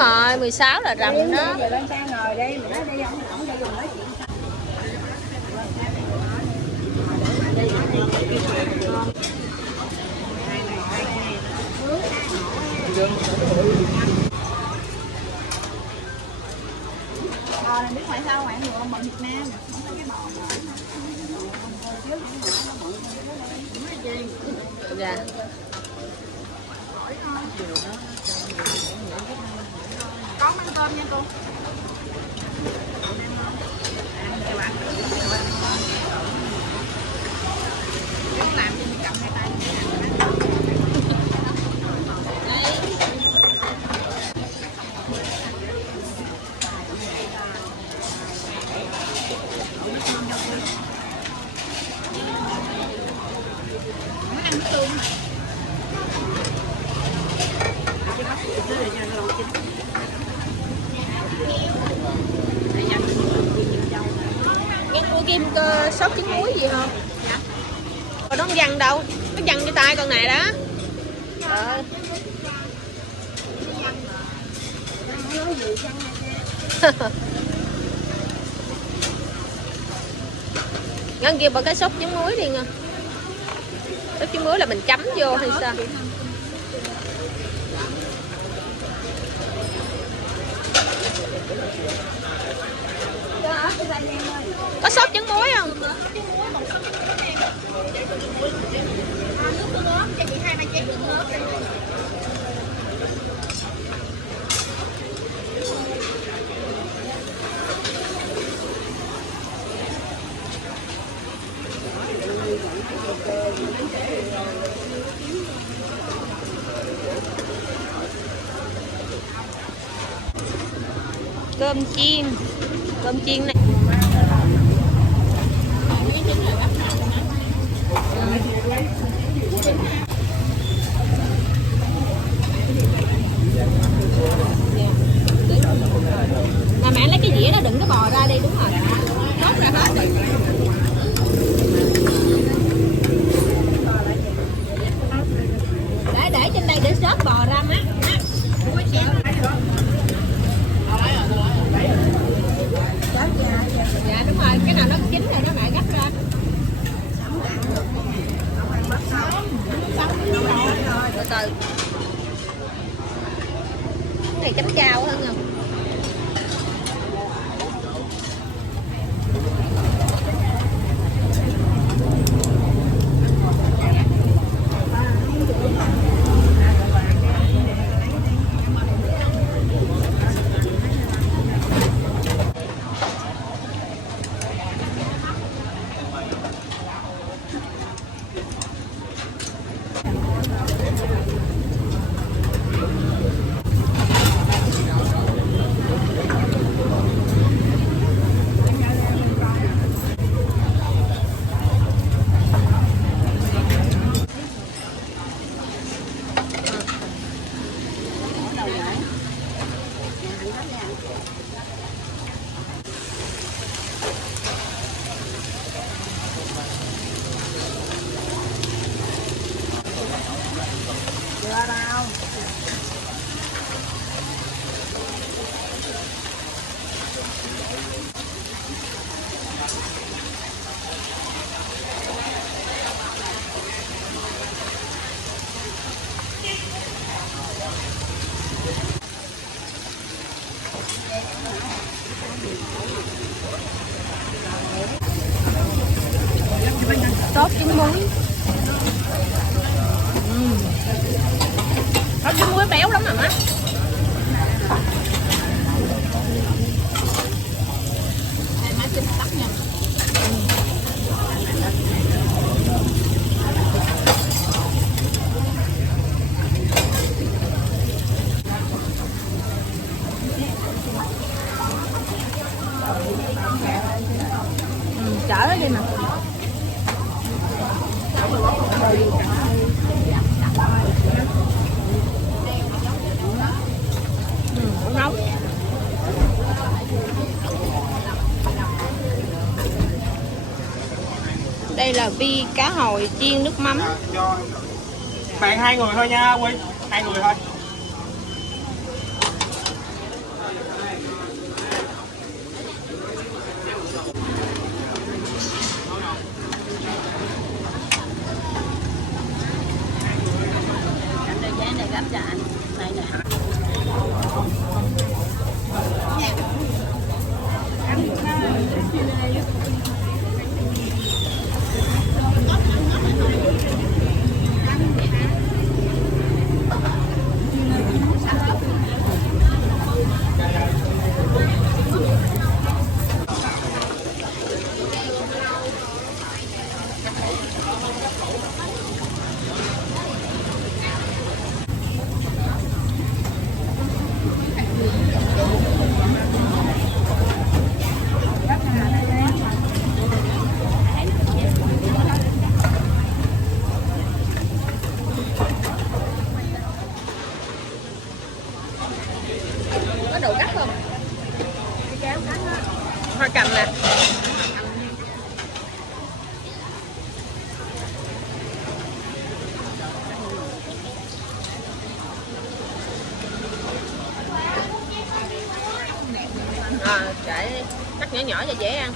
rồi, 16 là rằm đó. Bò này biết ngoại sao ngoại người ông bận Việt Nam không có cái bò Dạ. có măng tôm nha cô. Làm cho mình cầm hai tay. Cái của Kim sốt trứng muối gì không? Dạ. Còn nó không văng đâu, nó văng cái tay con này đó. Rồi. Ngân kia bỏ cái sốt trứng muối đi nha. Sốt trứng muối là mình chấm vô hay sao? Có sốt trứng muối không? Cơm chiên này. Nè mẹ lấy cái dĩa đó đựng cái bò ra đi, đúng rồi. Rốt ra hết rồi. Để trên đây để xốp bò ra má. Dạ đúng rồi, cái nào nó chín rồi nó lại gấp ra. Từ từ. Cái này chấm chao hơn không? Sốt trứng muối. Sốt trứng muối béo lắm mà má. Chở nó đi nè. Nóng. Đây là vi cá hồi chiên nước mắm. Bạn 2 người thôi nha Quy, 2 người thôi. Dạ, này nè. Có đồ gắt không? Hoa cành nè. Để cắt nhỏ nhỏ cho dễ ăn.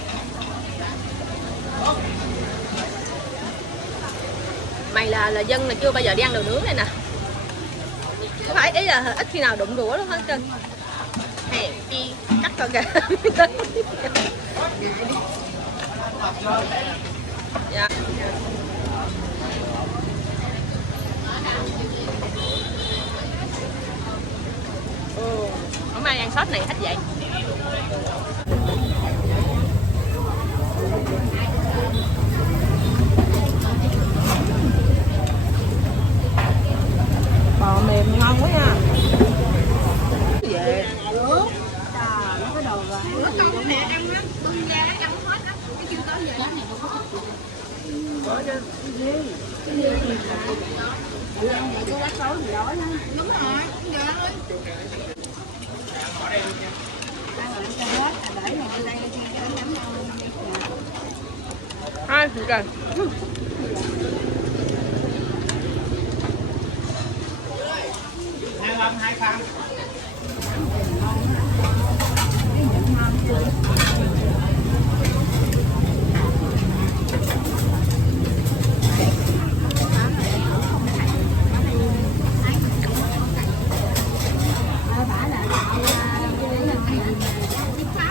Mày là dân mà chưa bao giờ đi ăn đồ nướng này nè. Có phải ý là ít khi nào đụng đũa luôn hết trơn. Hèn chi cắt thôi kìa. Dạ. Hôm nay ăn sốt này hết vậy. Bò mềm ngon quá nha. Về. Nó có đồ rồi. Con mẹ ăn lắm, bưng ra ăn hết á. Cái chưa tới giờ đó này đâu có thịt. Có chứ. Cái gì thì phải. Chị ăn vậy cái lá xối thì đói lắm. Đúng rồi, giờ ăn đi. Ăn rồi cho hết, để này lên đây cho nó nấm ăn. Hai rồi. Hai phần.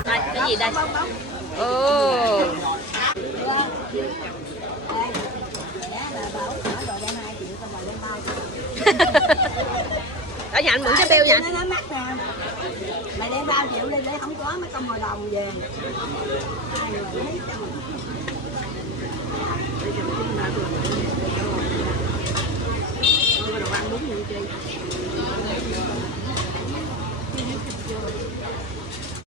Đây, cái gì đây? Ồ. Ở nhà anh mượn cái beo nha. Nó mắc nè. Mày đem 3 triệu đi để không có mấy con mồi đồng về. Hai người lấy cho mình. Đồ ăn đúng như chi.